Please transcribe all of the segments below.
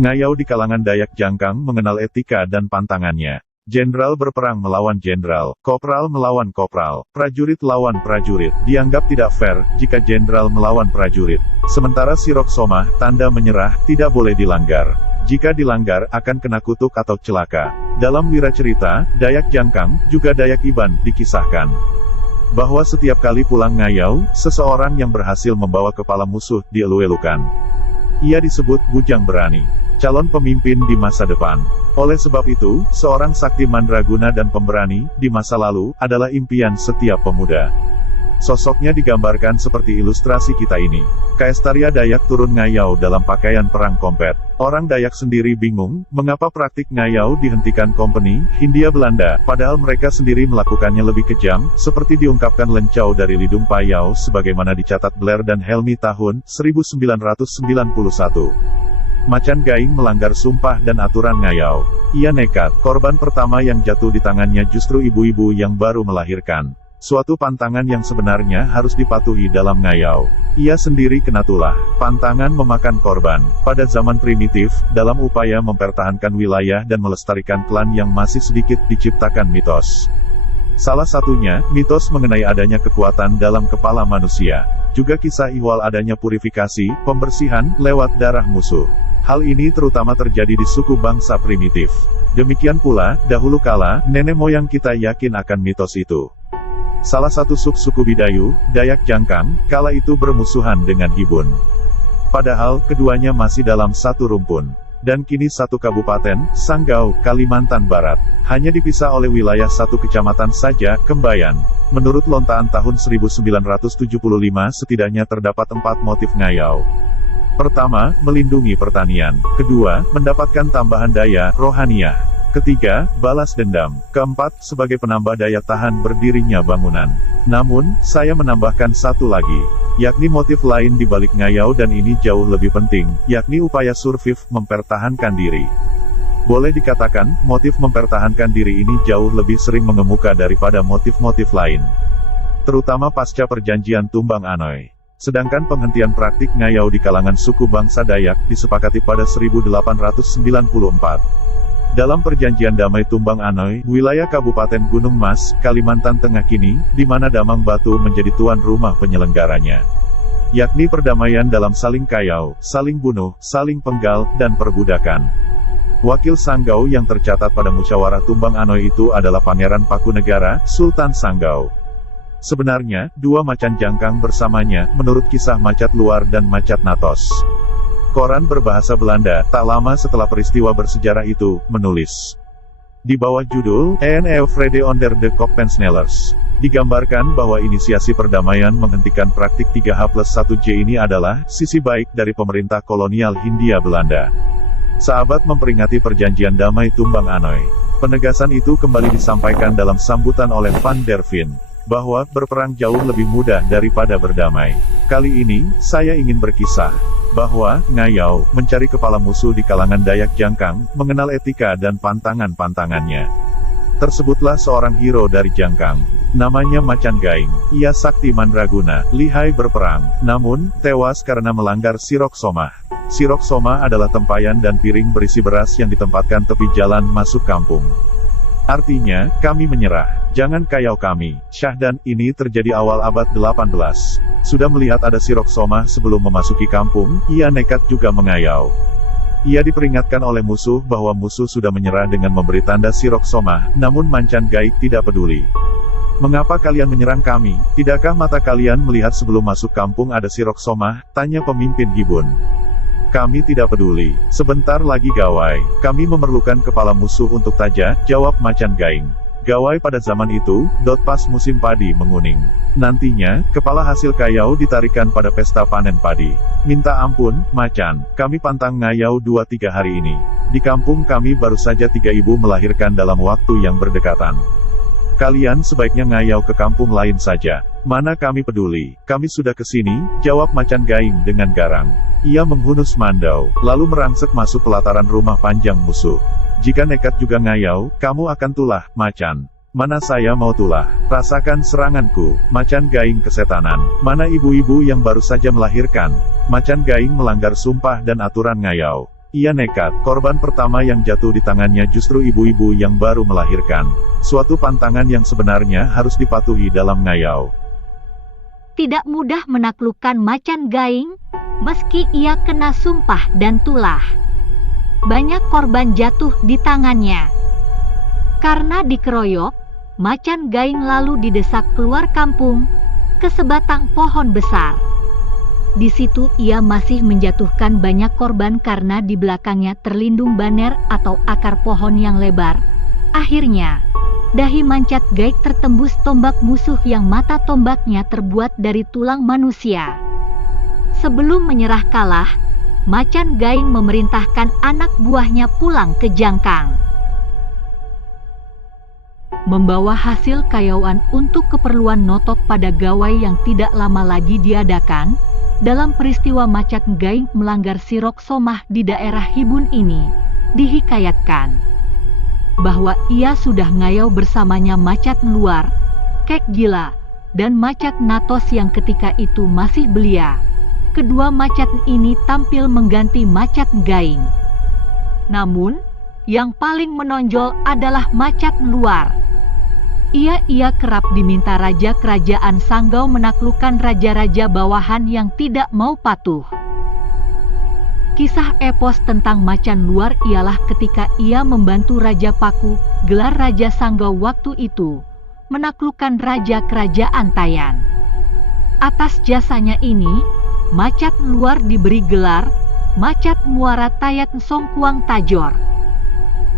Ngayau di kalangan Dayak Jangkang mengenal etika dan pantangannya. Jenderal berperang melawan jenderal, kopral melawan kopral, prajurit lawan prajurit. Dianggap tidak fair jika jenderal melawan prajurit. Sementara Sirok Somah, tanda menyerah, tidak boleh dilanggar. Jika dilanggar, akan kena kutuk atau celaka. Dalam wiracerita, Dayak Jangkang, juga Dayak Iban, dikisahkan bahwa setiap kali pulang ngayau, seseorang yang berhasil membawa kepala musuh dielu-elukan. Ia disebut bujang berani, calon pemimpin di masa depan. Oleh sebab itu, seorang sakti mandraguna dan pemberani, di masa lalu, adalah impian setiap pemuda. Sosoknya digambarkan seperti ilustrasi kita ini. Kaestaria Dayak turun ngayau dalam pakaian perang kompet. Orang Dayak sendiri bingung, mengapa praktik ngayau dihentikan Kompeni Hindia Belanda, padahal mereka sendiri melakukannya lebih kejam, seperti diungkapkan Lencau dari Lidung Payau sebagaimana dicatat Blair dan Helmi tahun 1991. Macan Gaing melanggar sumpah dan aturan ngayau. Ia nekat, korban pertama yang jatuh di tangannya justru ibu-ibu yang baru melahirkan. Suatu pantangan yang sebenarnya harus dipatuhi dalam ngayau. Ia sendiri kena tulah. Pantangan memakan korban. Pada zaman primitif, dalam upaya mempertahankan wilayah dan melestarikan klan yang masih sedikit diciptakan mitos. Salah satunya, mitos mengenai adanya kekuatan dalam kepala manusia. Juga kisah ihwal adanya purifikasi, pembersihan, lewat darah musuh. Hal ini terutama terjadi di suku bangsa primitif. Demikian pula, dahulu kala, nenek moyang kita yakin akan mitos itu. Salah satu suku Bidayu, Dayak Jangkang, kala itu bermusuhan dengan Hibun. Padahal, keduanya masih dalam satu rumpun. Dan kini satu kabupaten, Sanggau, Kalimantan Barat. Hanya dipisah oleh wilayah satu kecamatan saja, Kembayan. Menurut Lontaan tahun 1975 setidaknya terdapat 4 motif ngayau. Pertama, melindungi pertanian. Kedua, mendapatkan tambahan daya rohaniah. Ketiga, balas dendam. Keempat, sebagai penambah daya tahan berdirinya bangunan. Namun, saya menambahkan satu lagi, yakni motif lain di balik ngayau dan ini jauh lebih penting, yakni upaya survive mempertahankan diri. Boleh dikatakan, motif mempertahankan diri ini jauh lebih sering mengemuka daripada motif-motif lain. Terutama pasca perjanjian Tumbang Anoy. Sedangkan penghentian praktik ngayau di kalangan suku bangsa Dayak disepakati pada 1894. Dalam perjanjian damai Tumbang Anoy, wilayah Kabupaten Gunung Mas, Kalimantan Tengah kini, di mana Damang Batu menjadi tuan rumah penyelenggaranya. Yakni perdamaian dalam saling kayau, saling bunuh, saling penggal, dan perbudakan. Wakil Sanggau yang tercatat pada musyawarah Tumbang Anoy itu adalah Pangeran Pakunegara, Sultan Sanggau. Sebenarnya, 2 macan jangkang bersamanya, menurut kisah Macat Luar dan Macat Natos. Koran berbahasa Belanda, tak lama setelah peristiwa bersejarah itu, menulis. Di bawah judul, En Vrede onder de Koppensnellers. Digambarkan bahwa inisiasi perdamaian menghentikan praktik 3H+1J ini adalah, sisi baik dari pemerintah kolonial Hindia Belanda. Sahabat memperingati perjanjian damai Tumbang Anoy. Penegasan itu kembali disampaikan dalam sambutan oleh Van der Veen, bahwa berperang jauh lebih mudah daripada berdamai. Kali ini, saya ingin berkisah bahwa ngayau mencari kepala musuh di kalangan Dayak Jangkang, mengenal etika dan pantangan-pantangannya. Tersebutlah seorang hero dari Jangkang. Namanya Macan Gaing. Ia sakti mandraguna, lihai berperang, namun tewas karena melanggar Sirok Somah. Sirok Somah adalah tempayan dan piring berisi beras yang ditempatkan tepi jalan masuk kampung. Artinya, kami menyerah, jangan kayau kami. Syahdan, ini terjadi awal abad 18. Sudah melihat ada Sirok Somah sebelum memasuki kampung, ia nekat juga mengayau. Ia diperingatkan oleh musuh bahwa musuh sudah menyerah dengan memberi tanda Sirok Somah, namun Macan Gaik tidak peduli. Mengapa kalian menyerang kami? Tidakkah mata kalian melihat sebelum masuk kampung ada Sirok Somah? Tanya pemimpin Hibun. Kami tidak peduli. Sebentar lagi gawai. Kami memerlukan kepala musuh untuk taja, jawab Macan Gaing. Gawai pada zaman itu, pas musim padi menguning. Nantinya, kepala hasil kayau ditarikan pada pesta panen padi. Minta ampun, Macan, kami pantang ngayau 2-3 hari ini. Di kampung kami baru saja 3 ibu melahirkan dalam waktu yang berdekatan. Kalian sebaiknya ngayau ke kampung lain saja. Mana kami peduli, kami sudah kesini, jawab Macan Gaing dengan garang. Ia menghunus mandau, lalu merangsek masuk pelataran rumah panjang musuh. Jika nekat juga ngayau, kamu akan tulah, Macan. Mana saya mau tulah, rasakan seranganku, Macan Gaing kesetanan. Mana ibu-ibu yang baru saja melahirkan? Macan Gaing melanggar sumpah dan aturan ngayau. Ia nekat, korban pertama yang jatuh di tangannya justru ibu-ibu yang baru melahirkan. Suatu pantangan yang sebenarnya harus dipatuhi dalam ngayau. Tidak mudah menaklukkan macan gaing, meski ia kena sumpah dan tulah. Banyak korban jatuh di tangannya. Karena dikeroyok, macan gaing lalu didesak keluar kampung, ke sebatang pohon besar. Di situ ia masih menjatuhkan banyak korban karena di belakangnya terlindung baner atau akar pohon yang lebar. Akhirnya, dahi mancat gaik tertembus tombak musuh yang mata tombaknya terbuat dari tulang manusia. Sebelum menyerah kalah, macan gaing memerintahkan anak buahnya pulang ke Jangkang, membawa hasil kayauan untuk keperluan notok pada gawai yang tidak lama lagi diadakan. Dalam peristiwa macan gaing melanggar sirok somah di daerah Hibun ini, dihikayatkan bahwa ia sudah ngayau bersamanya macan luar, kek gila, dan macan natos yang ketika itu masih belia. Kedua macan ini tampil mengganti macan gaing. Namun, yang paling menonjol adalah macan luar. Ia kerap diminta raja kerajaan Sanggau menaklukkan raja-raja bawahan yang tidak mau patuh. Kisah epos tentang macan luar ialah ketika ia membantu Raja Paku, gelar Raja Sanggau waktu itu, menaklukkan raja kerajaan Tayan. Atas jasanya ini, macan luar diberi gelar Macan Muara Tayan Songkuang Tajor.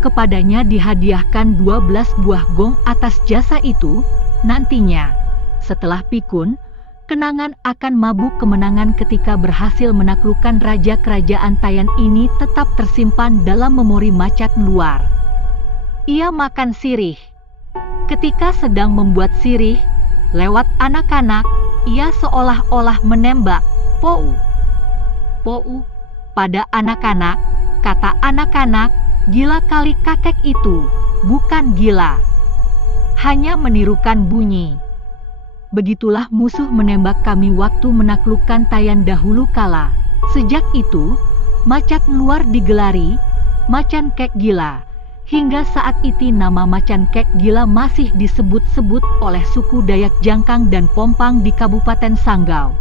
Kepadanya dihadiahkan 12 buah gong atas jasa itu. Nantinya, setelah pikun, kenangan akan mabuk kemenangan ketika berhasil menaklukkan raja kerajaan Tayan ini tetap tersimpan dalam memori macan luar. Ia makan sirih. Ketika sedang membuat sirih, lewat anak-anak, ia seolah-olah menembak, "Pou, pou," pada anak-anak. Kata anak-anak, "Gila kali kakek itu." Bukan gila, hanya menirukan bunyi. Begitulah musuh menembak kami waktu menaklukkan Tayan dahulu kala. Sejak itu, macan luar digelari macan kek gila. Hingga saat itu nama macan kek gila masih disebut-sebut oleh suku Dayak Jangkang dan Pompang di Kabupaten Sanggau.